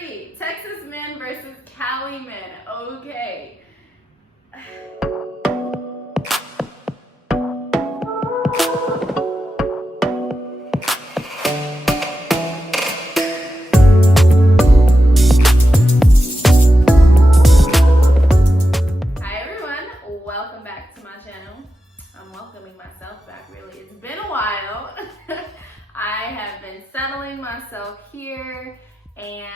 3, Texas men versus Cali men. Okay. Hi everyone, welcome back to my channel. I'm welcoming myself back, really. It's been a while. I have been settling myself here, and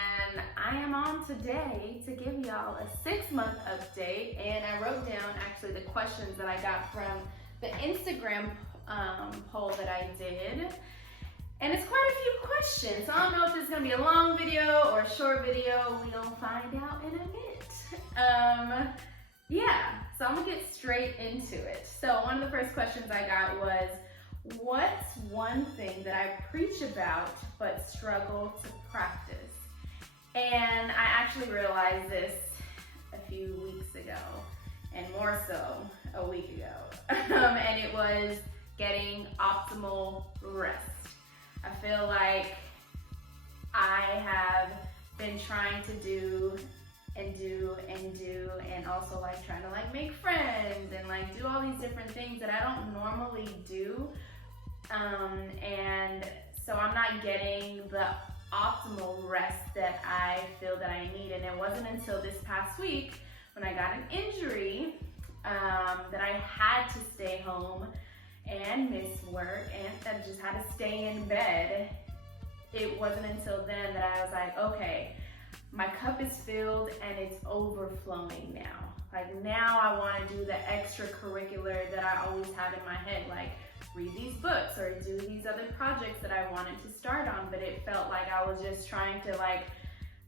I am on today to give y'all a 6-month update. And I wrote down actually the questions that I got from the Instagram poll that I did. And it's quite a few questions. So I don't know if this is gonna be a long video or a short video. We're gonna find out in a bit. Yeah, so I'm gonna get straight into it. So one of the first questions I got was, what's one thing that I preach about but struggle to practice? And I actually realized this a few weeks ago, and more so a week ago. And it was getting optimal rest. I feel like I have been trying to do and also like trying to like make friends and like do all these different things that I don't normally do. And so I'm not getting the optimal rest that I feel that I need. And it wasn't until this past week when I got an injury that I had to stay home and miss work and I just had to stay in bed. It wasn't until then that I was like, okay, my cup is filled and it's overflowing now. Like now I want to do the extracurricular that I always had in my head, like read these books or do these other projects that I wanted to start on, but it felt like I was just trying to like,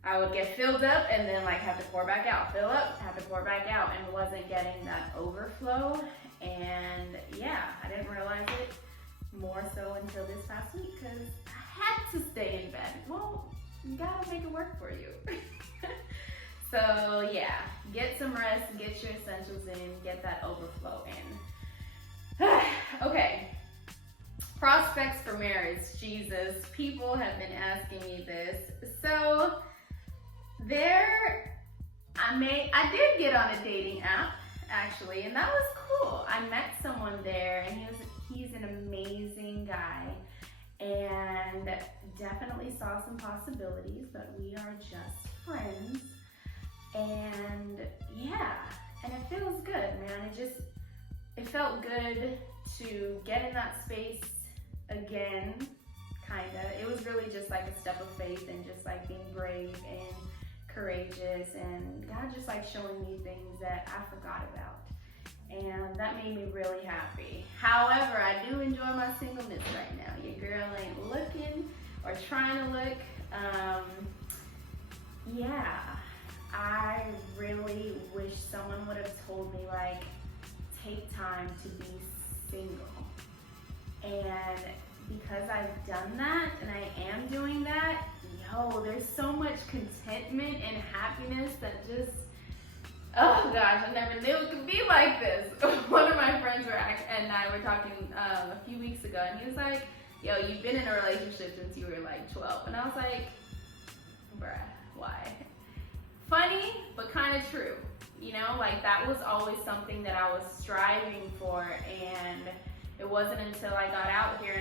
I would get filled up and then like have to pour back out, fill up, have to pour back out, and wasn't getting that overflow. And yeah, I didn't realize it more so until this past week because I had to stay in bed. Well, you gotta make it work for you. So yeah, get some rest, get your essentials in, get that overflow in. Okay, prospects for marriage, Jesus. People have been asking me this. So I did get on a dating app actually, and that was cool. I met someone there and he's an amazing guy. And definitely saw some possibilities, but we are just friends. And yeah, and it feels good, man. It felt good to get in that space again, kinda. It was really just like a step of faith and just like being brave and courageous, and God just like showing me things that I forgot about. And that made me really happy. However, I do enjoy my singleness right now. Your girl ain't looking or trying to look. Yeah, I really wish someone would have told me like, take time to be single. And because I've done that and I am doing that, there's so much contentment and happiness that just, oh gosh, I never knew it could be like this. One of my friends and I were talking a few weeks ago, and he was like, yo, you've been in a relationship since you were like 12. And I was like, bruh, why? Funny, but kind of true. You know, like that was always something that I was striving for, and it wasn't until I got out here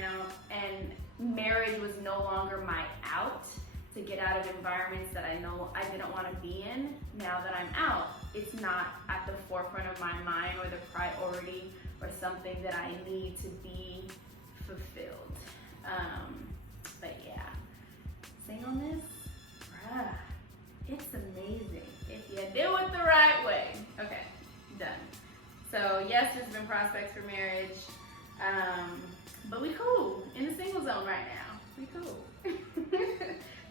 and marriage was no longer my out to get out of environments that I know I didn't want to be in. Now that I'm out, it's not at the forefront of my mind or the priority or something that I need to be fulfilled. But yeah, singleness, bruh, it's amazing if you do it the right way. Okay, done. So yes, there's been prospects for marriage, but we cool in the single zone right now. We cool.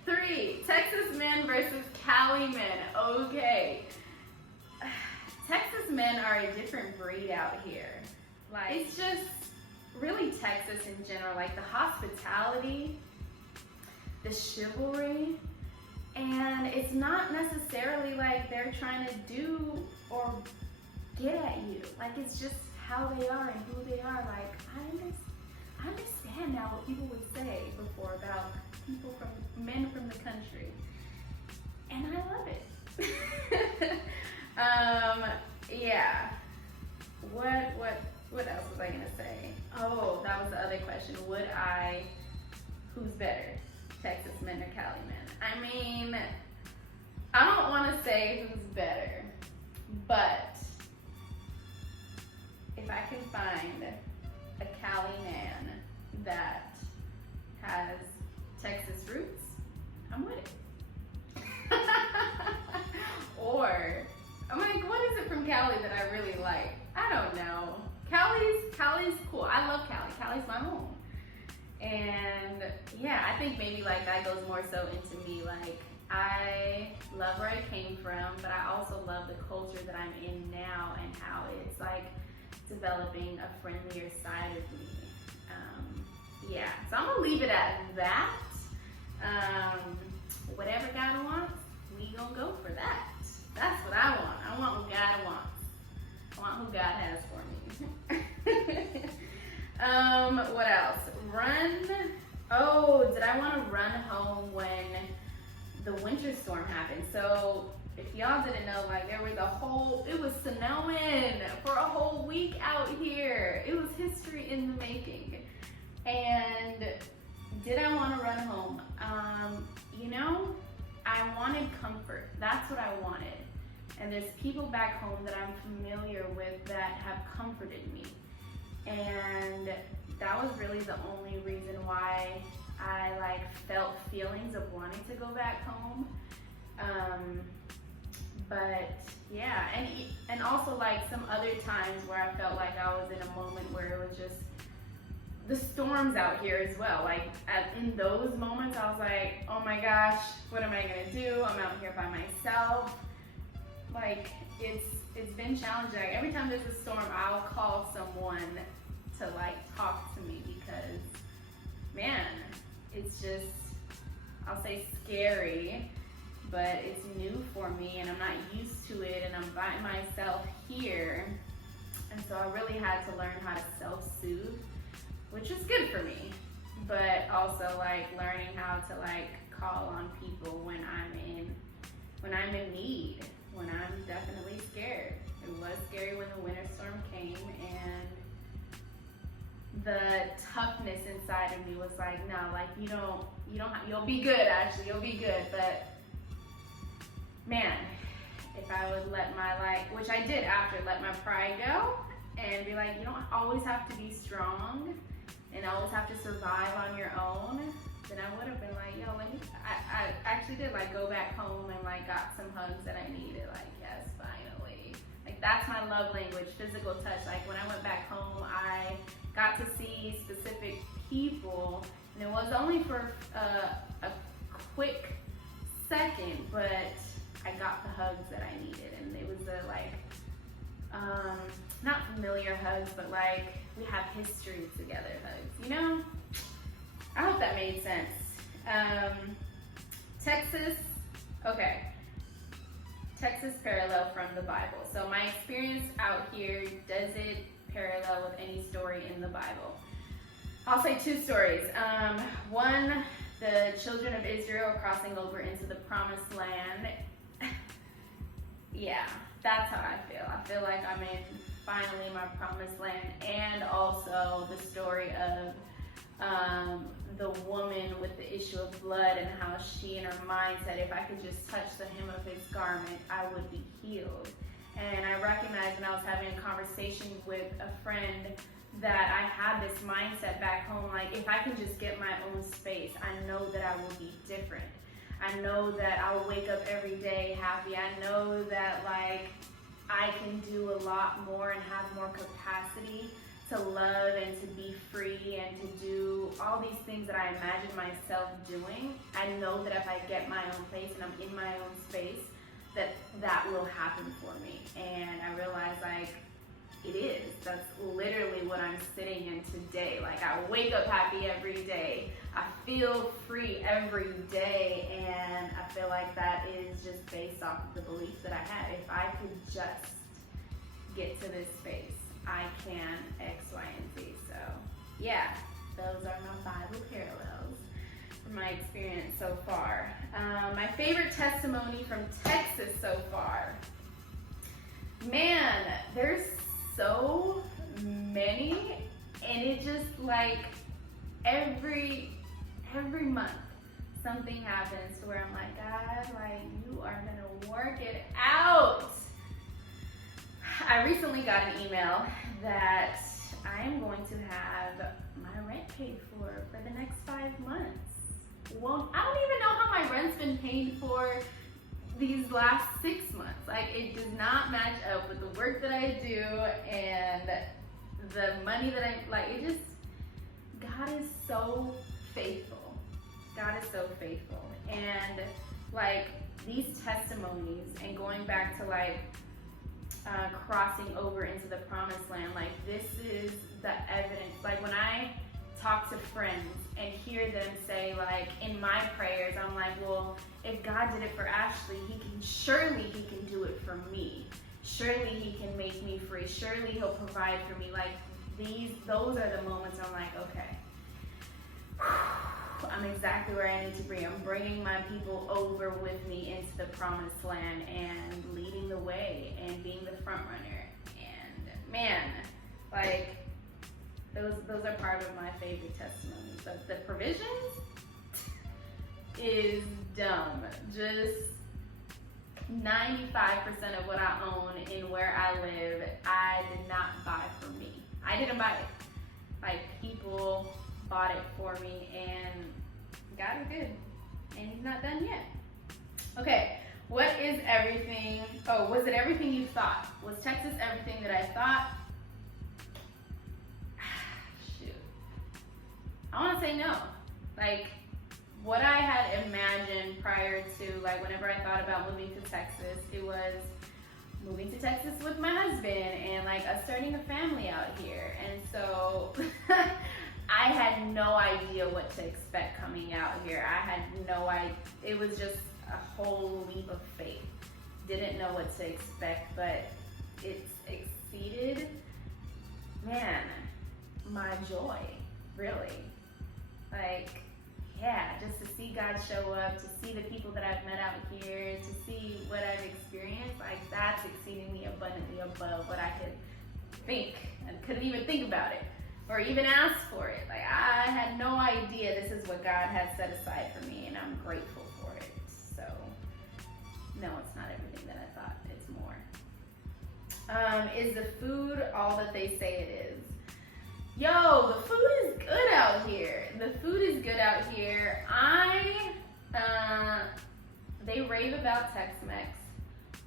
3, Texas men versus Cali men. Okay. Texas men are a different breed out here. Like, it's just really Texas in general, like the hospitality, the chivalry, and it's not necessarily like they're trying to do or get at you. Like, it's just how they are and who they are. Like, I understand now what people would say before about men from the country. Yeah. What else was I gonna say? Oh, that was the other question. Who's better, Texas men or Cali men? I mean, I don't want to say who's better, but if I can find a Cali man that has Texas roots, I'm with it. Or I'm like, what is it from Cali that I really like? I don't know. Cali's cool. I love Cali. Cali's my home. And yeah, I think maybe like that goes more so into me. Like, I love where I came from, but I also love the culture that I'm in now and how it's like developing a friendlier side of me. Yeah, so I'm gonna leave it at that. Whatever God wants, we gonna go for that. That's what I want. I want what God wants. I want who God has for me. What else? Did I want to run home when the winter storm happened? So if y'all didn't know, like it was snowing for a whole week out here. It was history in the making. And did I want to run home? I wanted comfort. That's what I wanted. And there's people back home that I'm familiar with that have comforted me. And that was really the only reason why I felt feelings of wanting to go back home. But yeah, and also like some other times where I felt like I was in a moment where it was just the storms out here as well. Like in those moments, I was like, oh my gosh, what am I gonna do? I'm out here by myself. Like it's been challenging. Like, every time there's a storm, I'll call someone to like talk to me because, man, it's just, I'll say scary, but it's new for me and I'm not used to it and I'm by myself here. And so I really had to learn how to self-soothe, which was good for me, but also like learning how to like call on people when I'm in need, when I'm definitely scared. It was scary when the winter storm came, and the toughness inside of me was like, no, like you'll be good, actually, you'll be good. But man, if I would let my which I did after, let my pride go and be like, you don't always have to be strong and always have to survive on your own, then I would have been like, yo, I actually did like go back home and like got some hugs that I needed. Like, yes, finally. Like that's my love language, physical touch. Like when I went back home, I got to see specific people, and it was only for a quick second, but I got the hugs that I needed, and it was the not familiar hugs, but like we have history together hugs, you know? I hope that made sense. Texas, okay. Texas parallel from the Bible. So my experience out here, does it parallel with any story in the Bible? I'll say two stories. One, the children of Israel crossing over into the promised land. Yeah, that's how I feel. I feel like I'm in finally my promised land, and also the story of the woman with the issue of blood and how she in her mind said, if I could just touch the hem of his garment, I would be healed. And I recognized when I was having a conversation with a friend that I had this mindset back home, like if I can just get my own space, I know that I will be different. I know that I'll wake up every day happy. I know that like I can do a lot more and have more capacity to love and to be free and to do all these things that I imagine myself doing. I know that if I get my own place and I'm in my own space, that will happen for me. And I realize like it is. That's literally what I'm sitting in today. Like I wake up happy every day. I feel free every day, and I feel like that is just based off of the beliefs that I had. If I could just get to this space, I can X, Y, and Z. So yeah, those are my Bible parallels from my experience so far. My favorite testimony from Texas so far. man, there's so many, and it just like every month something happens to where I'm like, God, like you are gonna work it out. I recently got an email that I am going to have my rent paid for the next 5 months. Well, I don't even know how my rent's been paid for these last 6 months. Like, it does not match up with the work that I do and the money that I, like, it just, God is so faithful. God is so faithful. And like these testimonies and going back to like crossing over into the promised land, like this is the evidence. Like when I talk to friends and hear them say like in my prayers, I'm like, well, if God did it for Ashley, surely he can do it for me. Surely he can make me free. Surely he'll provide for me. Like those are the moments I'm like, okay, I'm exactly where I need to be. I'm bringing my people over with me into the promised land and leading the way and being the front runner. And man, like those are part of my favorite testimonies. But the provisions is dumb. Just 95% of what I own and where I live, I did not buy for me. I didn't buy it. Like people bought it for me, and God is good, and he's not done yet. Okay, what is everything? Oh, was it everything you thought? Was Texas everything that I thought? Shoot, I want to say no. Like what I had imagined prior to, like whenever I thought about moving to Texas, it was moving to Texas with my husband and like us starting a family out here. And so I had no idea what to expect coming out here. I had no idea. It was just a whole leap of faith. Didn't know what to expect, but it's exceeded, man, my joy, really. Like, yeah, just to see God show up, to see the people that I've met out here, to see what I've experienced, like that's exceedingly abundantly above what I could think and couldn't even think about it or even ask for it. Like I had no idea this is what God has set aside for me, and I'm grateful for it. So no, it's not everything that I thought. It's more. Is the food all that they say it is? Yo, the food is good out here. The food is good out here. They rave about Tex-Mex.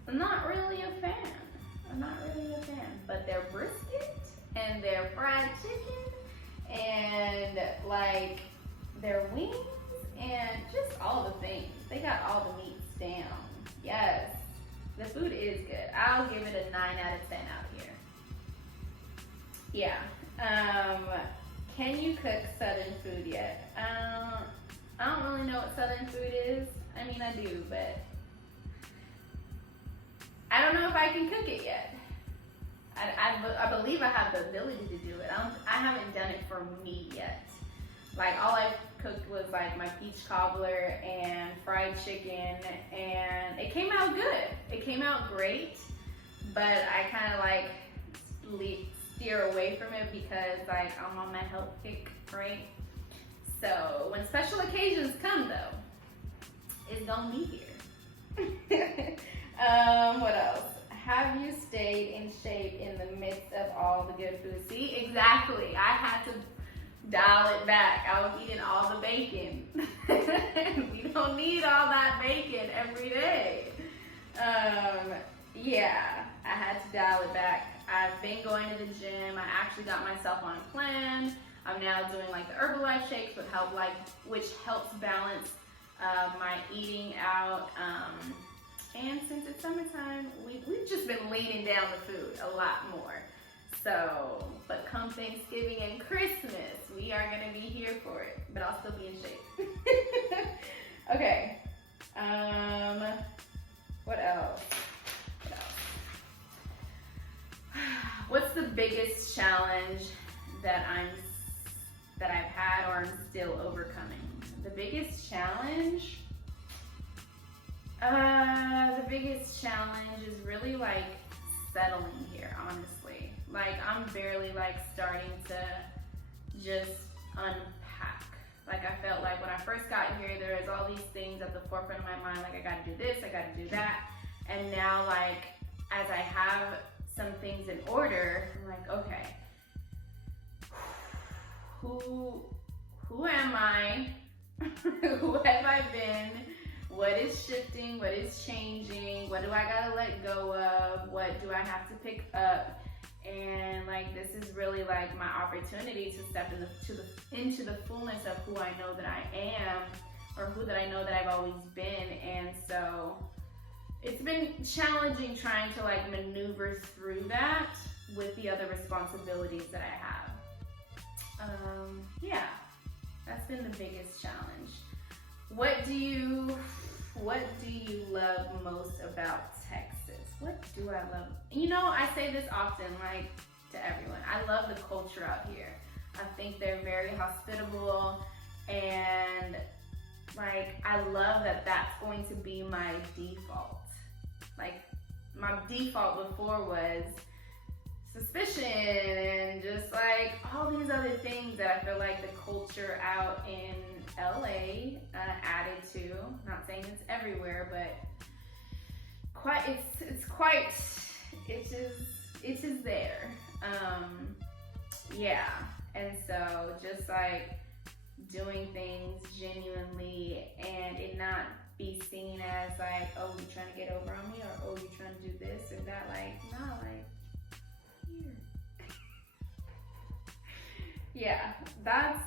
I'm not really a fan. But their brisket and their fried chicken and like their wings and just all the things. They got all the meats down. Yes, the food is good. I'll give it a 9 out of 10 out here. Yeah. Can you cook Southern food yet? I don't really know what Southern food is. I mean, I do, but I don't know if I can cook it yet. I believe I have the ability to do it. I haven't done it for me yet. Like all I cooked was like my peach cobbler and fried chicken, and it came out good. It came out great, but I kind of like steer away from it because like I'm on my health kick, right? So when special occasions come though, it's gonna be here. What else? Have you stayed in shape in the midst of all the good food? See, exactly. I had to dial it back. I was eating all the bacon. We don't need all that bacon every day. Yeah, I had to dial it back. I've been going to the gym. I actually got myself on a plan. I'm now doing like the Herbalife shakes, which helps balance my eating out. And since it's summertime, we've just been leaning down the food a lot more. So, but come Thanksgiving and Christmas, we are gonna be here for it, but I'll still be in shape. Okay. What else? What's the biggest challenge that I've had or I'm still overcoming? The biggest challenge? The biggest challenge is really like settling here, honestly. Like, I'm barely like starting to just unpack. Like, I felt like when I first got here, there was all these things at the forefront of my mind, like I gotta do this, I gotta do that. And now, like, as I have some things in order, I'm like, okay, who am I? Who have I been? What is shifting? What is changing? What do I gotta let go of? What do I have to pick up? And like, this is really like my opportunity to step into the fullness of who I know that I am, or who that I know that I've always been. And so it's been challenging trying to like maneuver through that with the other responsibilities that I have. Yeah, that's been the biggest challenge. What do you love most about Texas? What do I love? You know, I say this often, like, to everyone. I love the culture out here. I think they're very hospitable, and like, I love that that's going to be my default. Like, my default before was suspicion and just like all these other things that I feel like the culture out in LA added to. Not saying it's everywhere, but it's just there. Yeah, and so just like doing things genuinely and it not be seen as like, oh, you trying to get over on me, or oh, you trying to do this or that. Like, no, like, here. Yeah, that's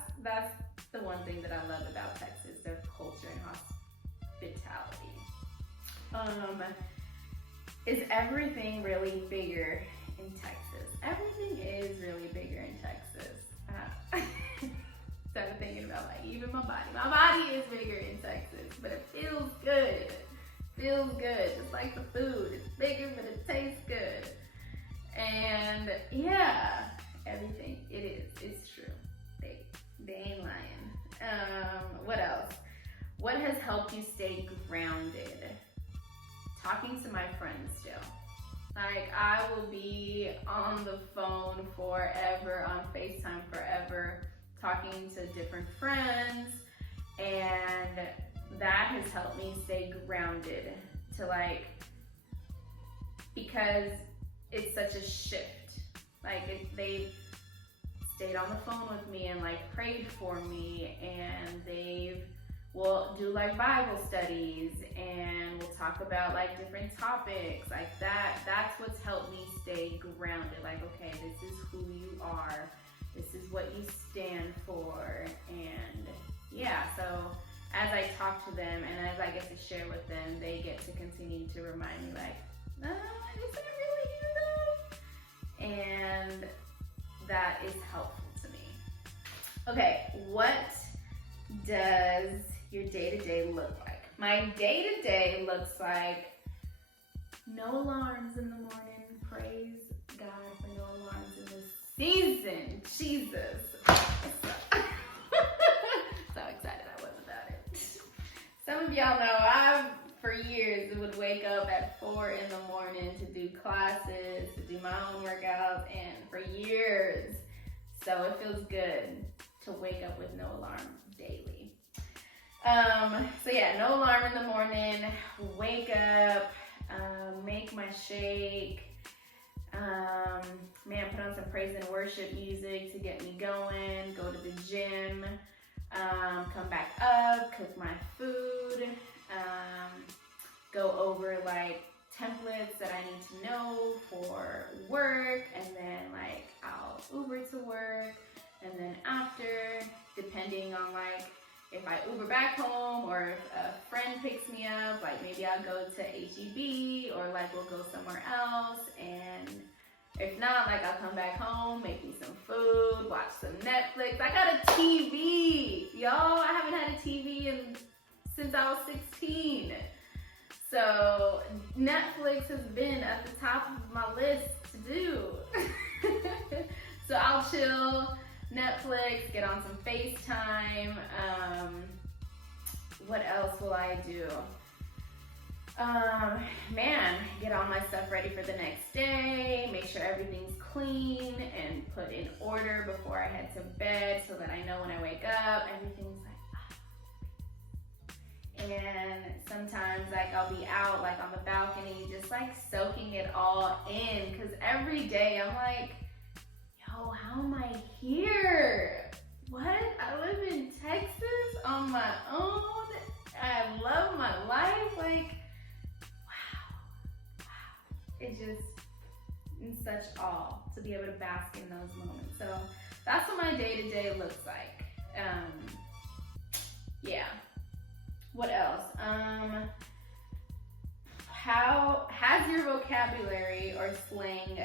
the one thing that I love about Texas, their culture and hospitality. Is everything really bigger in Texas? Everything is really bigger in Texas. Started thinking about like even my body. My body is bigger in Texas, but it feels good. Feels good, just like the food. It's bigger, but it tastes good. And yeah, everything, it is. It's true. They ain't lying. What else? What has helped you stay grounded? Talking to my friends still. Like, I will be on the phone forever, on FaceTime forever, talking to different friends, and that has helped me stay grounded to like, because it's such a shift. Like, they've stayed on the phone with me and like prayed for me, and we'll do like Bible studies, and we'll talk about like different topics like that. That's what's helped me stay grounded. Like, okay, this is who you are. This is what you stand for. And yeah, so as I talk to them and as I get to share with them, they get to continue to remind me like, is that really you though? And that is helpful to me. Okay, what does your day-to-day look like? My day-to-day looks like no alarms in the morning. Praise God for no alarms in this season. Jesus. So excited I was about it. Some of y'all know I, for years, would wake up at 4 in the morning to do classes, to do my own workouts, and for years. So it feels good to wake up with no alarm daily. So yeah, no alarm in the morning, wake up, make my shake, put on some praise and worship music to get me going, go to the gym, come back up, cook my food, go over like templates that I need to know for work, and then like I'll Uber to work, and then after, depending on like if I Uber back home or if a friend picks me up, like maybe I'll go to HEB or like we'll go somewhere else. And if not, like I'll come back home, make me some food, watch some Netflix. I got a TV, y'all. I haven't had a TV since I was 16. So Netflix has been at the top of my list to do. So I'll chill, Netflix, get on some FaceTime. What else will I do? Man, get all my stuff ready for the next day, make sure everything's clean and put in order before I head to bed so that I know when I wake up, everything's like, and sometimes like I'll be out like on the balcony, just like soaking it all in, because every day I'm like, yo, how am I here? What? I live in Texas on my own. I love my life. Like, it's just in such awe to be able to bask in those moments. So that's what my day-to-day looks like. Yeah. What else? How has your vocabulary or slang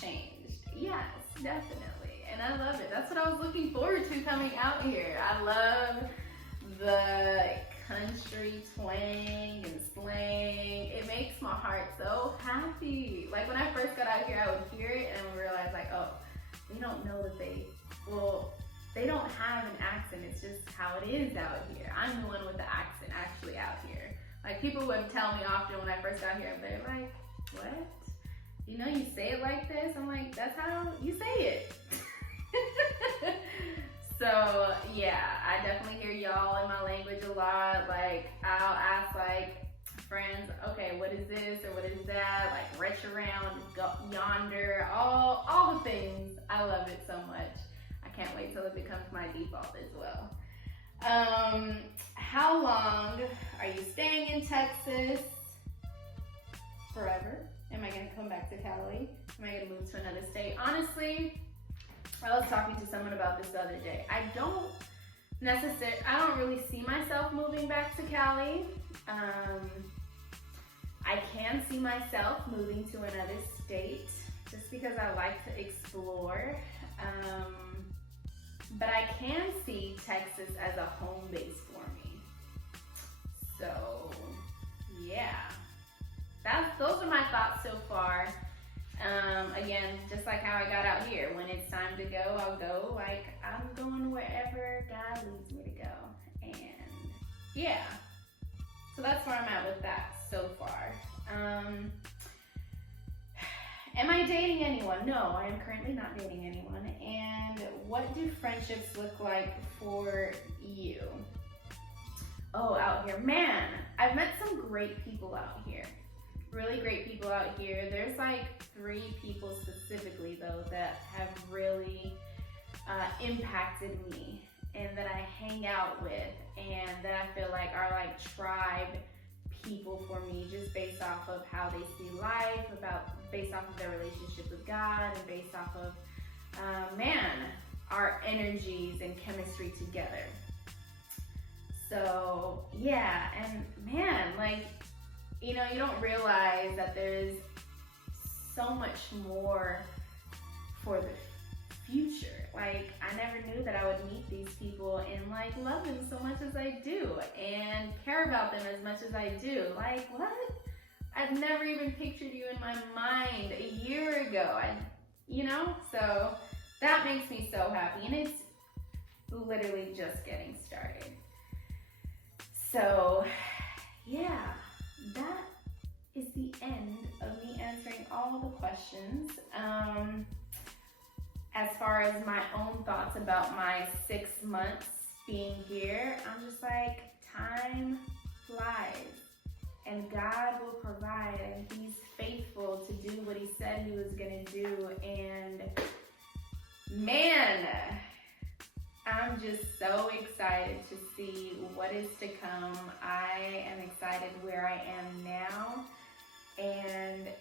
changed? Yes, definitely. And I love it. That's what I was looking forward to coming out here. I love the country twang and slang. It makes my heart so happy. Like when I first got out here, I would hear it and I would realize like, oh, they don't know that they don't have an accent. It's just how it is out here. I'm the one with the accent actually out here. Like people would tell me often when I first got here, they're like, what? You know, you say it like this? I'm like, that's how you say it. So yeah, I definitely hear y'all in my language a lot. Like I'll ask like friends, okay, what is this or what is that? Like retch around, go yonder, all the things. I love it so much. I can't wait till it becomes my default as well. How long are you staying in Texas? Forever? Am I gonna come back to Cali? Am I gonna move to another state? Honestly, I was talking to someone about this the other day. I don't really see myself moving back to Cali. I can see myself moving to another state just because I like to explore. But I can see Texas as a home base for me. So yeah, those are my thoughts so far. Again, just like how I got out here, when it's time to go, I'll go. Like I'm going wherever God leads me to go. And yeah, so that's where I'm at with that so far. Am I dating anyone? No, I am currently not dating anyone. And what do friendships look like for you? Oh, out here, man, I've met some great people out here. Really great people out here. There's like 3 people specifically though that have really impacted me and that I hang out with and that I feel like are like tribe people for me, just based off of how they see life, based off of their relationship with God, and based off of our energies and chemistry together. So yeah, and man, like, you know, you don't realize that there's so much more for the future. Like, I never knew that I would meet these people and like love them so much as I do and care about them as much as I do. Like, what? I've never even pictured you in my mind a year ago. So that makes me so happy, and it's literally just getting started. So yeah, that is the end of me answering all the questions. As far as my own thoughts about my 6 months being here, I'm just like, time flies and God will provide, and He's faithful to do what He said He was gonna do. And man, I'm just so excited to see what is to come. I am excited where I am now. And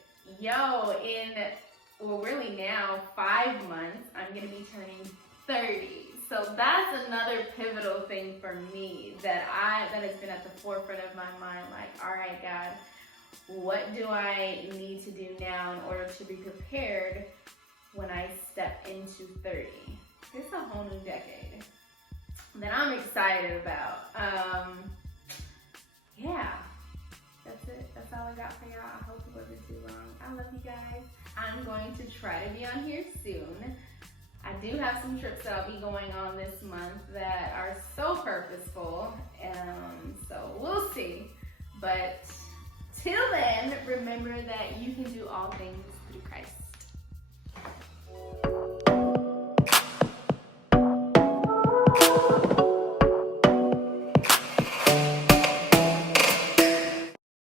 really now 5 months, I'm gonna be turning 30. So that's another pivotal thing for me that has been at the forefront of my mind. Like, all right, God, what do I need to do now in order to be prepared when I step into 30? It's a whole new decade that I'm excited about. Yeah, that's it. That's all I got for y'all. I hope it wasn't too long. I love you guys. I'm going to try to be on here soon. I do have some trips that I'll be going on this month that are so purposeful. So we'll see. But until then, remember that you can do all things through Christ.